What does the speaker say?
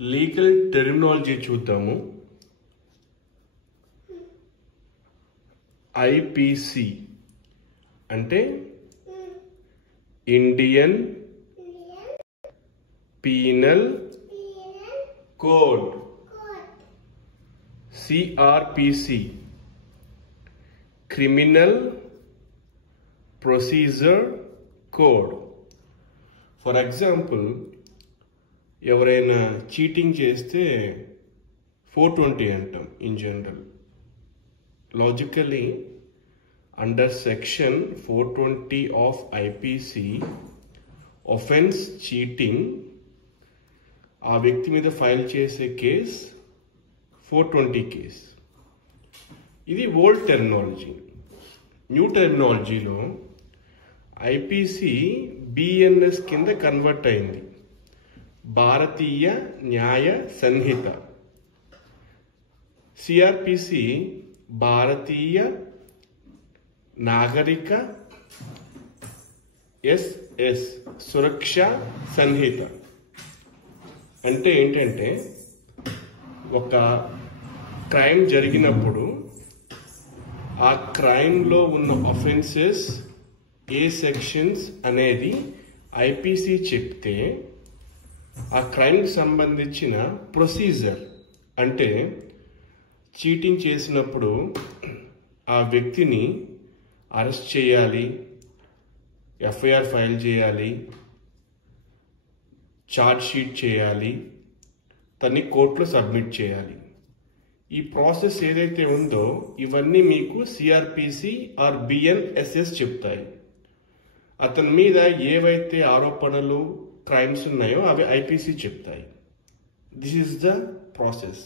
Legal terminology చూద్దాము. IPC అంటే Indian penal code, CRPC criminal procedure code. For example, ఎవరైనా cheating చేస్తే 420 అంటాం in general. Logically under section 420 of IPC offence cheating, ఆ వ్యక్తి మీద ఫైల్ చేసే కేస్ 420 కేస్. ఇది ఓల్డ్ టెర్మినాలజీ. న్యూ టెర్మినాలజీలో ఐపీసీ బిఎన్ఎస్ కింద కన్వర్ట్ అయింది, భారతీయ న్యాయ సంహిత. సిఆర్పిసి భారతీయ నాగరిక ఎస్ఎస్ సురక్షా సంహిత. అంటే ఏంటంటే, ఒక క్రైమ్ జరిగినప్పుడు ఆ క్రైమ్లో ఉన్న అఫెన్సెస్ ఏ సెక్షన్స్ అనేది ఐపీసీ చెప్తే, ఆ క్రైమ్కి సంబంధించిన ప్రొసీజర్, అంటే చీటింగ్ చేసినప్పుడు ఆ వ్యక్తిని అరెస్ట్ చేయాలి, ఎఫ్ఐఆర్ ఫైల్ చేయాలి, ఛార్జ్ షీట్ చేయాలి, తన్ని కోర్టులో సబ్మిట్ చేయాలి. ఈ ప్రాసెస్ ఏదైతే ఉందో ఇవన్నీ మీకు సిఆర్పిసి ఆర్ బిఎన్ఎస్ఎస్ చెప్తాయి. అతని మీద ఏవైతే ఆరోపణలు క్రైమ్స్ ఉన్నాయో అవి ఐపీసీ చెప్తాయి. This is the process.